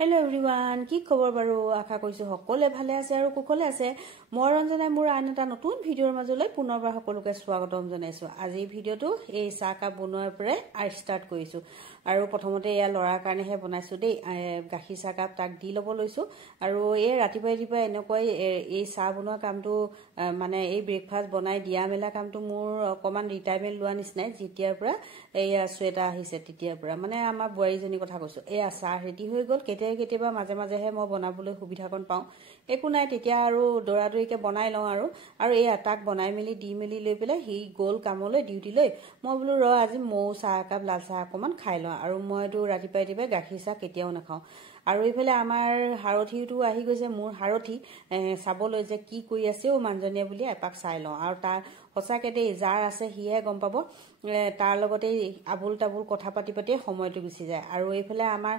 Hello everyone, কি খবৰ বাৰু আশা কৰিছো সকলোৱে ভালে আছে আৰু কুশলে আছে মই ৰঞ্জনাই মোৰ আন এটা নতুন ভিডিঅ'ৰ মাজলৈ পুনৰবাৰ সকলোকে স্বাগতম জনাইছো আজি ভিডিঅ'টো এই চাহ কাপ বনোৱাৰ পৰা ষ্টাৰ্ট কৰিছো আৰু প্ৰথমতে এয়া লৰাৰ কাৰণেহে বনাইছো দেই গাখীৰ চাহ কাপ তাক দি ল'ব লৈছো আৰু এই ৰাতিপুৱা এনেকৈ এই চাহ বনোৱা কামটো মানে এই ব্ৰেকফাষ্ট বনাই দিয়া মেলা কামটো মোৰ অকমান ৰিটায়াৰমেন্ট লোৱা নিচিনাই যেতিয়াৰ পৰা এয়া সুৱেটা আহিছে তেতিয়াৰ পৰা মানে আমাৰ বুৱাৰীজনী কথা কৈছো এয়া চাহ ৰেডি হৈ গ'ল কেতিয়াবা মাজে মাজেহে মই বনাবলৈ সুবিধাকণ পাওঁ একো নাই তেতিয়া আৰু দৌৰাদৌৰিকে বনাই লওঁ আৰু এই আটাক বনাই মেলি দি মেলি লৈ পেলাই সি গ'ল কামলৈ ডিউটি লৈ মই বোলো ৰ আজি মৌ চাহ একাপ লাল চাহ অকমান খাই লওঁ আৰু মইতো ৰাতিপুৱাই গাখীৰ চাহ কেতিয়াও নাখাওঁ আৰু এইফালে আমাৰ হাৰথিটো আহি গৈছে মোৰ হাৰথি চাবলৈ যে কি কৰি আছে ও মানজনীয়ে বুলি এপাক চাই লওঁ আৰু তাৰ সঁচাকে দেই যাৰ আছে সিহে গম পাব তাৰ লগতে আবুল তাবুল কথা পাতি সময়টো গুচি যায় আৰু এইফালে আমাৰ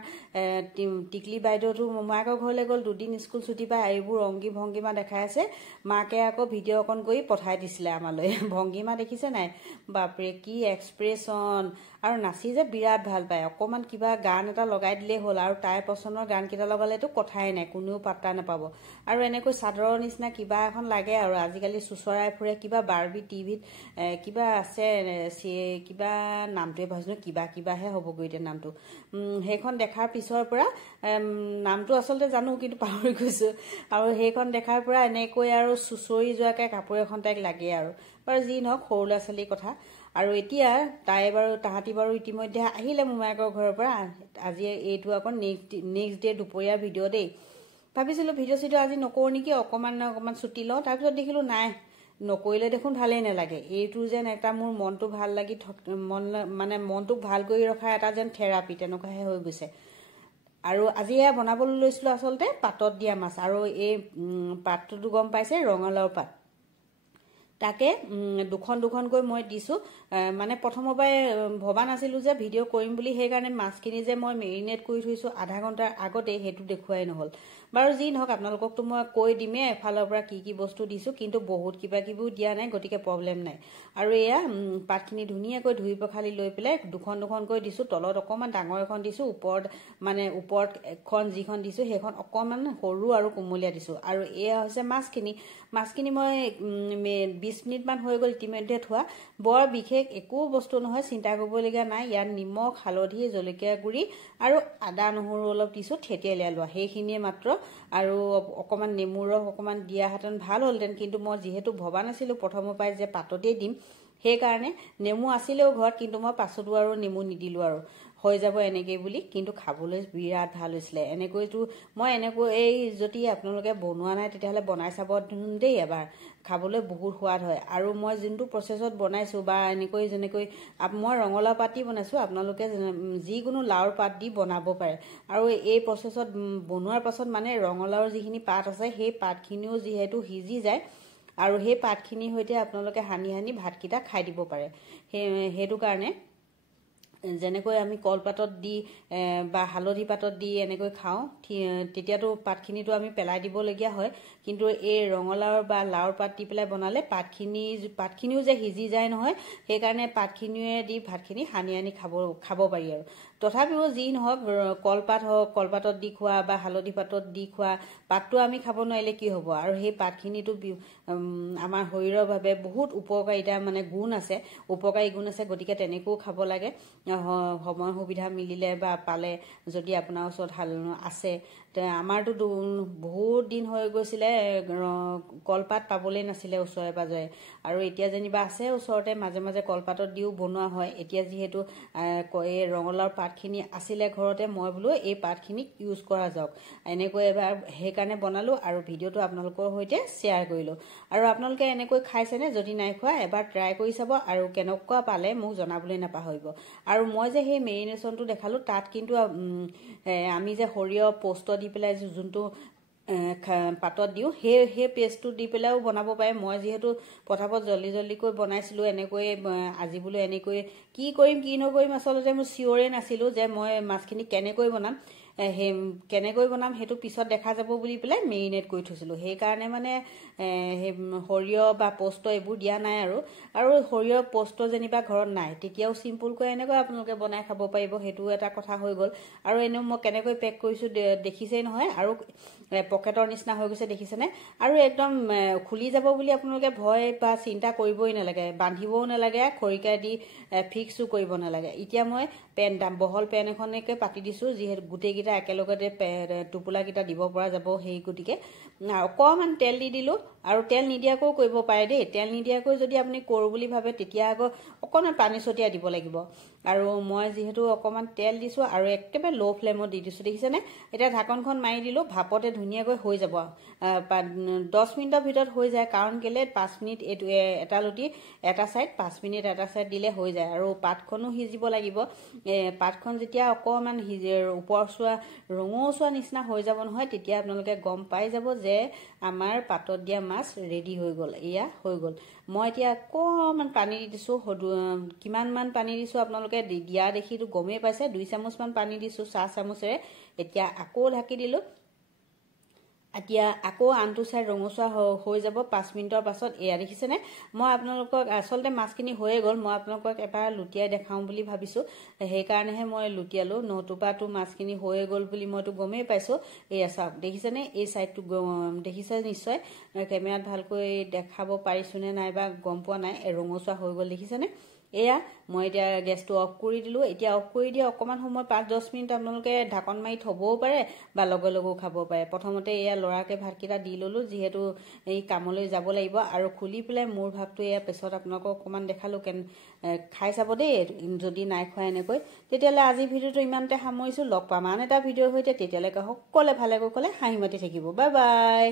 টিকলি বাইদেউটো মোমায়েকৰ ঘৰলৈ গ'ল দুদিন স্কুল ছুটি পাই এইবোৰ অংগী ভংগীমা দেখাই আছে মাকে আকৌ ভিডিঅ' অকণ কৰি পঠাই দিছিলে আমালৈ ভংগীমা দেখিছে নাই বাপৰে কি এক্সপ্ৰেছন আৰু নাচি যে বিৰাট ভাল পায় অকমান কিবা গান এটা লগাই দিলেই হ'ল আৰু তাইৰ পছন্দৰ গান কেইটা লগালেতো কথাই নাই কোনেও পাত্তা নাপাব আৰু এনেকৈ চাদৰৰ নিচিনা কিবা এখন লাগে আৰু আজিকালি চুচৰাই ফুৰে কিবা বাৰবি টিভিত কিবা আছে কিবা নামটোৱে ভাবিছো কিবাহে হ'বগৈ এতিয়া নামটো সেইখন দেখাৰ পিছৰ পৰা নামটো আচলতে জানো কিন্তু পাহৰি গৈছো আৰু সেইখন দেখাৰ পৰা এনেকৈ আৰু চুচৰি যোৱাকে কাপোৰ এখন তাইক লাগে আৰু যি নহওক সৰু ল'ৰা ছোৱালীৰ কথা আৰু এতিয়া তাহাঁতি বাৰু ইতিমধ্যে আহিলে মোমায়েকৰ ঘৰৰ পৰা আজি এইটো আকৌ নেক্সট ডে দুপৰীয়াৰ ভিডিঅ' দেই ভাবিছিলো ভিডিঅ' চিডিঅ' আজি নকৰো নেকি অকমান ছুটি লওঁ তাৰপিছত দেখিলো নাই নকৰিলে দেখোন ভালেই নালাগে এইটো যেন এটা মোৰ মনটো ভাল লাগি মানে মনটোক ভাল কৰি ৰখা এটা যেন থেৰাপি তেনেকুৱাহে হৈ গৈছে আৰু আজি এয়া বনাবলৈ লৈছিলো আচলতে পাতত দিয়া মাছ আৰু এই পাতটো গম পাইছে ৰঙালাওৰ পাত তাকে দুখনকৈ মই দিছো মানে প্ৰথমৰ পৰাই ভবা নাছিলো যে ভিডিঅ' কৰিম বুলি সেইকাৰণে মাছখিনি যে মই মেৰিনেট কৰি থৈছো আধা ঘণ্টাৰ আগতে সেইটো দেখুৱাই নহ'ল বাৰু যি নহওক আপোনালোককতো মই কৈ দিমেই এফালৰ পৰা কি বস্তু দিছো কিন্তু বহুত কিবাকিবিও দিয়া নাই গতিকে প্ৰব্লেম নাই আৰু এয়া পাতখিনি ধুনীয়াকৈ ধুই পখালি লৈ পেলাই দুখনকৈ দিছো তলত অকমান ডাঙৰ এখন দিছো ওপৰত এখন যিখন দিছো সেইখন অকমান সৰু আৰু কোমলীয়া দিছো আৰু এয়া হৈছে মাছখিনি মই 20 মিনিট মান হৈ গ'ল ইতিমধ্যে থোৱা বৰ বিশেষ একো বস্তু নহয় চিন্তা কৰিবলগীয়া নাই ইয়াত নিমখ হালধি জলকীয়া গুড়ি আৰু আদা নহৰু অলপ দিছো থেতেলিয়াই লোৱা সেইখিনিয়ে মাত্ৰ আৰু অকমান নেমুৰ ৰস অকমান দিয়াহেঁতেন ভাল হ'লহেঁতেন কিন্তু মই যিহেতু ভবা নাছিলো প্ৰথমৰ পৰাই যে পাততেই দিম সেইকাৰণে নেমু আছিলেও ঘৰত কিন্তু মই পাছতো আৰু নেমু নিদিলো আৰু হৈ যাব এনেকৈ বুলি কিন্তু খাবলৈ বিৰাট ভাল হৈছিলে এনেকৈতো মই এই যদি আপোনালোকে বনোৱা নাই তেতিয়াহ'লে বনাই চাব দেই এবাৰ খাবলৈ বহুত সোৱাদ হয় আৰু মই যোনটো প্ৰচেছত বনাইছো বা যেনেকৈ মই ৰঙালাও পাত দি বনাইছো আপোনালোকে যিকোনো লাওৰ পাত দি বনাব পাৰে আৰু এই প্ৰচেছত বনোৱাৰ পাছত মানে ৰঙালাওৰ যিখিনি পাত আছে সেই পাতখিনিও যিহেতু সিজি যায় আৰু সেই পাতখিনিৰ সৈতে আপোনালোকে সানি ভাতকেইটা খাই দিব পাৰে সেইটো কাৰণে যেনেকৈ আমি কলপাতত দি বা হালধি পাতত দি এনেকৈ খাওঁ তেতিয়াতো পাতখিনিটো আমি পেলাই দিবলগীয়া হয় কিন্তু এই ৰঙালাওৰ বা লাওৰ পাত দি পেলাই বনালে পাতখিনিও যে সিজি যায় নহয় সেইকাৰণে পাতখিনিয়ে দি ভাতখিনি সানি খাব পাৰি আৰু তথাপিও যি নহওক কলপাতত দি খোৱা বা হালধি পাতত দি খোৱা পাতটো আমি খাব নোৱাৰিলে কি হ'ব আৰু সেই পাতখিনিটো আমাৰ শৰীৰৰ বাবে বহুত উপকাৰী গুণ আছে গতিকে তেনেকৈও খাব লাগে সময় সুবিধা মিলিলে বা পালে যদি আপোনাৰ ওচৰত আছে আমাৰতো বহুত দিন হৈ গৈছিলে কলপাত পাবলে নাছিলে ওচৰে পাজৰে আৰু এতিয়া যেনিবা আছে ওচৰতে মাজে মাজে কলপাতত দিও বনোৱা হয় এতিয়া যিহেতু এই ৰঙালাওৰ পাতখিনি আছিলে ঘৰতে মই বোলো এই পাতখিনি ইউজ কৰা যাওক এনেকৈ এবাৰ সেইকাৰণে বনালো আৰু ভিডিঅ'টো আপোনালোকৰ সৈতে শ্বেয়াৰ কৰিলো আৰু আপোনালোকে এনেকৈ খাইছেনে যদি নাই খোৱা এবাৰ ট্ৰাই কৰি চাব আৰু কেনেকুৱা পালে মোক জনাবলৈ নাপাহৰিব আৰু মই যে সেই মেৰিনেশ্যনটো দেখালো তাত কিন্তু আমি যে সৰিয়হ পোষ্ট দি পেলাই যোনটো পাতত দিওঁ সেই পেষ্টটো দি পেলাইও বনাব পাৰে মই যিহেতু পটাপট জল্দিকৈ বনাইছিলো এনেকৈ আজি বোলো এনেকৈ কি কৰিম কি নকৰিম আচলতে মোৰ চিয়ৰে নাছিলো যে মই মাছখিনি কেনেকৈ বনাম সেই কেনেকৈ বনাম সেইটো পিছত দেখা যাব বুলি পেলাই মেৰিনেট কৰি থৈছিলোঁ। সেইকাৰণে মানে সেই সৰিয়হ বা পোস্ত এইবোৰ দিয়া নাই আৰু সৰিয়হ পোস্ত যেনিবা ঘৰত নাই, তেতিয়াও চিম্পুলকৈ এনেকৈ আপোনালোকে বনাই খাব পাৰিব। সেইটো এটা কথা হৈ গ'ল। আৰু এনেও মই কেনেকৈ পেক কৰিছোঁ দেখিছেই নহয়, আৰু পকেটৰ নিচিনা হৈ গৈছে দেখিছেনে। আৰু একদম খুলি যাব বুলি আপোনালোকে ভয় বা চিন্তা কৰিবই নালাগে, বান্ধিবও নালাগে, খৰিকাই দি ফিক্সো কৰিব নালাগে। এতিয়া মই বহল পেন এখনকে পাতি দিছোঁ, যিহেতু গোটেইকেইটা একেলগতে টোপোলাকেইটা দিব পৰা যাব। সেই গতিকে অকণমান তেল দি দিলোঁ, আৰু তেল নিদিয়াকৈও কৰিব পাৰে দেই। তেল নিদিয়াকৈ যদি আপুনি কৰোঁ বুলি ভাবে তেতিয়া আকৌ অকণমান পানী ছটিয়াই দিব লাগিব। আৰু মই যিহেতু অকণমান তেল দিছোঁ আৰু একেবাৰে ল' ফ্লেমত দি দিছোঁ দেখিছেনে। এতিয়া ঢাকনখন মাৰি দিলোঁ, ভাপতে ধুনীয়াকৈ হৈ যাব। 10 মিনিটৰ ভিতৰত হৈ যায়, কাৰণ কেলে 5 মিনিট এইটো এটা লুটি এটা ছাইড, 5 মিনিট এটা ছাইড দিলে হৈ যায়। আৰু পাতখনো সিজিব লাগিব। পাতখন যেতিয়া অকণমান ওপৰচোৱা ৰঙচুৱা নিচিনা হৈ যাব নহয়, তেতিয়া আপোনালোকে গম পাই যাব যে আমাৰ পাতত দিয়া মাছ ৰেডি হৈ গ'ল। এয়া হৈ গ'ল। মই এতিয়া অকণমান পানী দি দিছোঁ। কিমানমান পানী দিছোঁ আপোনালোকে দিয়া দেখিটো গমেই পাইছে। 2 চামুচমান পানী দিছোঁ চাহ চামুচেৰে। এতিয়া আকৌ ঢাকি দিলোঁ। এতিয়া আকৌ আনটো চাইড ৰঙচুৱা হৈ যাব 5 মিনিটৰ পাছত। এয়া দেখিছেনে, মই আপোনালোকক আচলতে মাছখিনি হৈয়ে গ'ল, মই আপোনালোকক এবাৰ লুটিয়াই দেখাওঁ বুলি ভাবিছোঁ। সেইকাৰণেহে মই লুটিয়ালোঁ, নতুবাতো মাছখিনি হৈয়ে গ'ল বুলি মইতো গমেই পাইছোঁ। এয়া চাওক দেখিছেনে, এই চাইডটো দেখিছে নিশ্চয়। কেমেৰাত ভালকৈ দেখাব পাৰিছোঁনে নাইবা গম পোৱা নাই। ৰঙচুৱা হৈ গ'ল দেখিছেনে। এয়া মই এতিয়া গেছটো অফ কৰি দিলোঁ। এতিয়া অফ কৰি দিয়ে অকণমান সময় 5-10 মিনিট আপোনালোকে ঢাকন মাৰি থ'বও পাৰে বা লগে লগেও খাব পাৰে। প্ৰথমতে এয়া ল'ৰাকে ভাতকেইটা দি ল'লোঁ, যিহেতু এই কামলৈ যাব লাগিব। আৰু খুলি পেলাই মোৰ ভাগটো এয়া পিছত আপোনালোকক অকণমান দেখালোঁ। খাই চাব দেই, যদি নাই খোৱা এনেকৈ। তেতিয়াহ'লে আজিৰ ভিডিঅ'টো ইমানতে সামৰিছোঁ। লগ পাম আন এটা ভিডিঅ'ৰ সৈতে। তেতিয়ালৈকে সকলোৱে ভালে কুশলে হাঁহি মাতি থাকিব। Bye bye.